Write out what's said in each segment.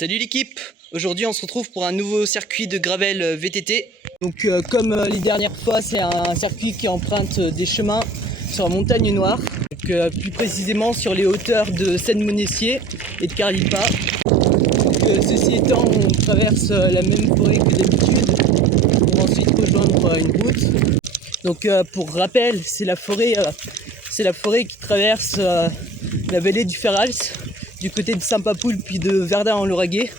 Salut l'équipe! Aujourd'hui on se retrouve pour un nouveau circuit de gravel VTT. Donc comme les dernières fois, c'est un circuit qui emprunte des chemins sur la montagne noire. Donc, plus précisément sur les hauteurs de Seine-Monestier et de Carlipa. Ceci étant, on traverse la même forêt que d'habitude pour ensuite rejoindre une route. Donc pour rappel, c'est la forêt qui traverse la vallée du Ferals, du côté de Saint-Papoul puis de Verdun-en-Lauragais.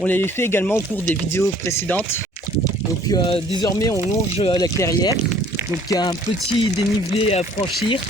On l'avait fait également au cours des vidéos précédentes. Donc désormais on longe la clairière. Donc il y a un petit dénivelé à franchir.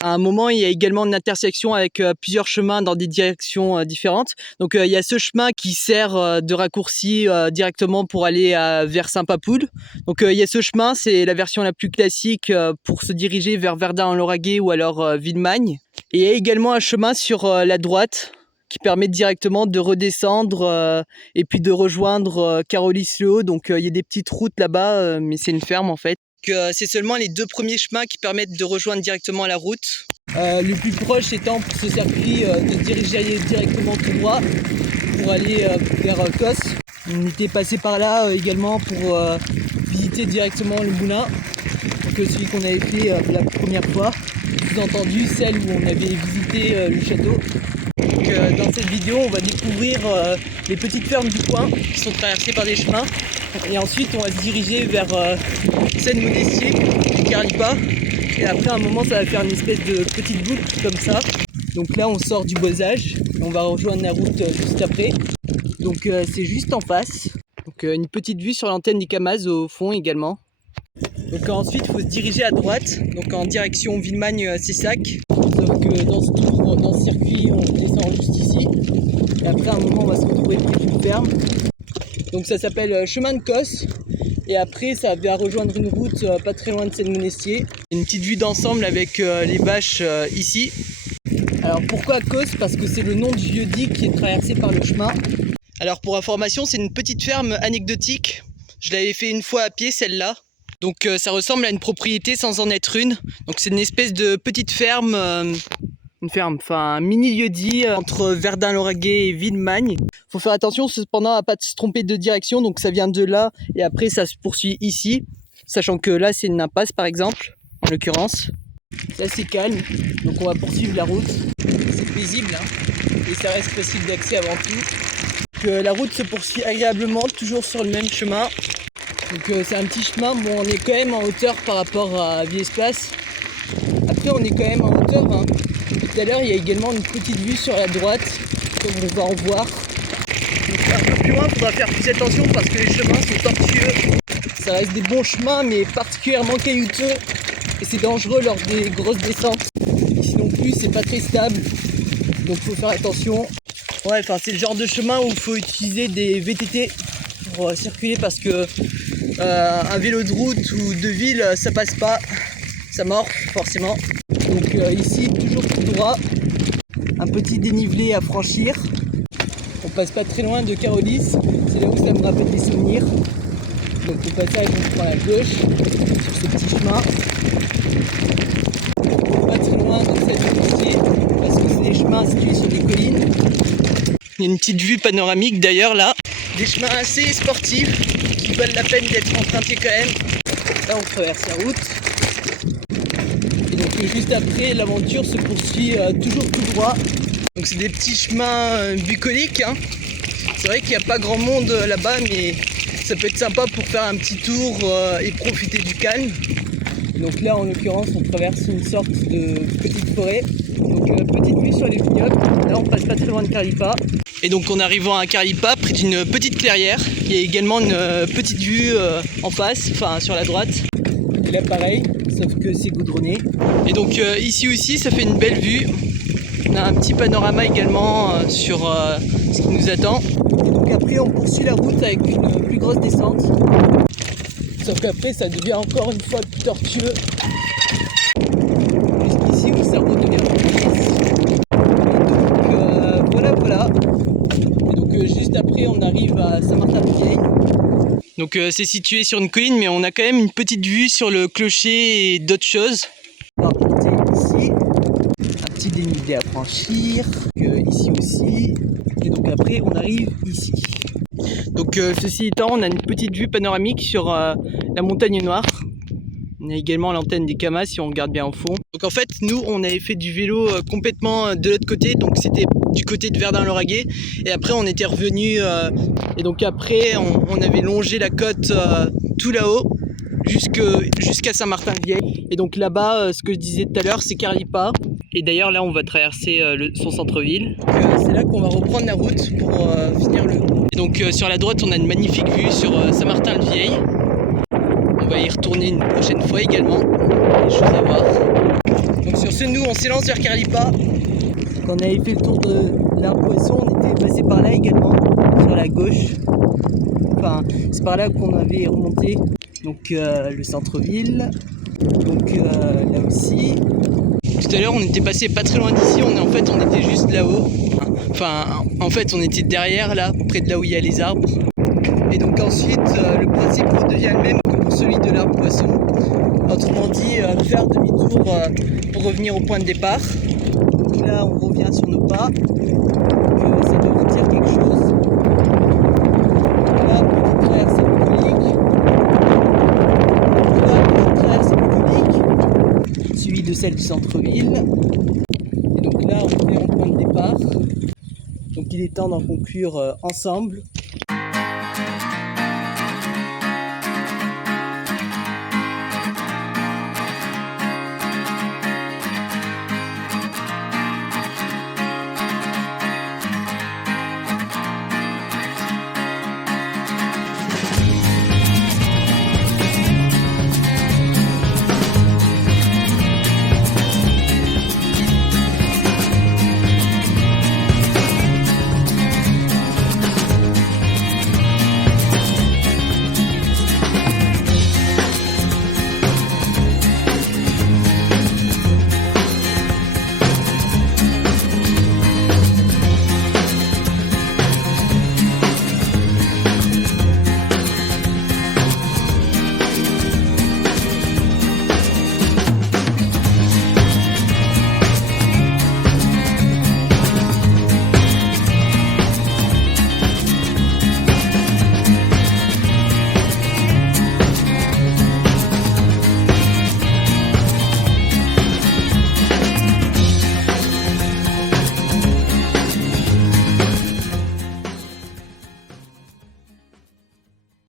À un moment, il y a également une intersection avec plusieurs chemins dans des directions différentes. Donc il y a ce chemin qui sert de raccourci directement pour aller vers Saint-Papoul. Donc il y a ce chemin, c'est la version la plus classique pour se diriger vers Verdun-en-Lauragais ou alors Villemagne. Et il y a également un chemin sur la droite qui permet directement de redescendre et puis de rejoindre Carolis-le-Haut. Donc il y a des petites routes là-bas, mais c'est une ferme en fait. C'est seulement les deux premiers chemins qui permettent de rejoindre directement la route. Le plus proche étant pour ce circuit de diriger directement tout droit pour aller vers Cos. On était passé par là également pour visiter directement le moulin, donc celui qu'on avait fait la première fois. Sous-entendu celle où on avait visité le château. Donc, dans cette vidéo, on va découvrir les petites fermes du coin qui sont traversées par des chemins. Et ensuite, on va se diriger vers Seine-Monestier et Carlipa. Et après, à un moment, ça va faire une espèce de petite boucle comme ça. Donc là, on sort du boisage. On va rejoindre la route juste après. Donc c'est juste en face. Donc une petite vue sur l'antenne des Camaz au fond également. Donc ensuite, il faut se diriger à droite, donc en direction Villemagne-Cessac. Sauf que dans ce tour, dans ce circuit, on descend juste ici. Et après, à un moment, on va se retrouver près d'une ferme. Donc ça s'appelle Chemin de Cos. Et après, ça va rejoindre une route pas très loin de Seine-Monestier. Une petite vue d'ensemble avec les vaches ici. Alors pourquoi Cos? Parce que c'est le nom du lieu-dit qui est traversé par le chemin. Alors pour information, c'est une petite ferme anecdotique. Je l'avais fait une fois à pied, celle-là. Donc ça ressemble à une propriété sans en être une. Donc c'est une espèce de petite ferme, un mini lieu-dit entre Verdun-Lauragais et Villemagne. Faut faire attention cependant à pas se tromper de direction, donc ça vient de là et après ça se poursuit ici. Sachant que là c'est une impasse par exemple, en l'occurrence. C'est assez calme, donc on va poursuivre la route. C'est paisible et ça reste facile d'accès avant tout. Donc, la route se poursuit agréablement, toujours sur le même chemin. Donc c'est un petit chemin, bon on est quand même en hauteur par rapport à Viespace. Après on est quand même en hauteur. Tout à l'heure il y a également une petite vue sur la droite, comme on va en voir. Donc un peu plus loin il faudra faire plus attention parce que les chemins sont tortueux. Ça reste des bons chemins mais particulièrement caillouteux. Et c'est dangereux lors des grosses descentes. Ici non plus c'est pas très stable. Donc il faut faire attention. Ouais, c'est le genre de chemin où il faut utiliser des VTT pour circuler parce que un vélo de route ou de ville ça passe pas, ça mord forcément. Donc ici toujours tout droit, un petit dénivelé à franchir. On passe pas très loin de Carolis, c'est là où ça me rappelle des souvenirs. Donc au passage on prend la gauche sur ce petit chemin. Pas très loin de cette route parce que c'est des chemins situés sur des collines. Il y a une petite vue panoramique d'ailleurs là. Des chemins assez sportifs qui valent la peine d'être empruntés quand même. Là on traverse la route. Et donc juste après l'aventure se poursuit toujours tout droit. Donc c'est des petits chemins bucoliques. C'est vrai qu'il n'y a pas grand monde là-bas mais ça peut être sympa pour faire un petit tour et profiter du calme. Et donc là en l'occurrence on traverse une sorte de petite forêt. Donc petite vue sur les vignobles. Là on passe pas très loin de Carlipa. Et donc en arrivant à Carlipa, près d'une petite clairière, il y a également une petite vue en face, sur la droite. Et là pareil, sauf que c'est goudronné. Et donc ici aussi ça fait une belle vue. On a un petit panorama également sur ce qui nous attend. Et donc après on poursuit la route avec une plus grosse descente. Sauf qu'après ça devient encore une fois plus tortueux. Jusqu'ici où ça redevient plus lisse. Voilà. Et donc juste après on arrive à Saint-Martin-de-Vieille. Donc c'est situé sur une colline mais on a quand même une petite vue sur le clocher et d'autres choses. On va remonter ici. Un petit petit dénivelé à franchir, ici aussi, et donc après on arrive ici. Donc ceci étant, on a une petite vue panoramique sur la montagne noire. On a également l'antenne des Camas si on regarde bien au fond. Donc en fait, nous, on avait fait du vélo complètement de l'autre côté, donc c'était du côté de Verdun-Lauragais. Et après, on était revenu, et donc après, on avait longé la côte tout là-haut, jusqu'à Saint-Martin-le-Vieil. Et donc là-bas, ce que je disais tout à l'heure, c'est Carlipa. Et d'ailleurs, là, on va traverser son centre-ville. C'est là qu'on va reprendre la route pour finir le... Et donc sur la droite, on a une magnifique vue sur Saint-Martin-le-Vieil. On va y retourner une prochaine fois également, des choses à voir. Donc sur ce, nous on s'élance vers Carlipa. Quand on avait fait le tour de l'arbre poisson, on était passé par là également, sur la gauche. Enfin, c'est par là qu'on avait remonté. Donc le centre-ville, donc là aussi. Tout à l'heure on était passé pas très loin d'ici, on était juste là-haut. Enfin, en fait on était derrière là, près de là où il y a les arbres. Et donc ensuite, le principe redevient le même que pour celui de l'arbre poisson. Autrement dit, faire demi-tour pour revenir au point de départ. Donc là, on revient sur nos pas. Donc ça doit vous dire quelque chose. Là, petite traversée bucolique. Là, petite traversée bucolique. Suivi de celle du centre-ville. Et donc là, on revient au point de départ. Donc il est temps d'en conclure ensemble.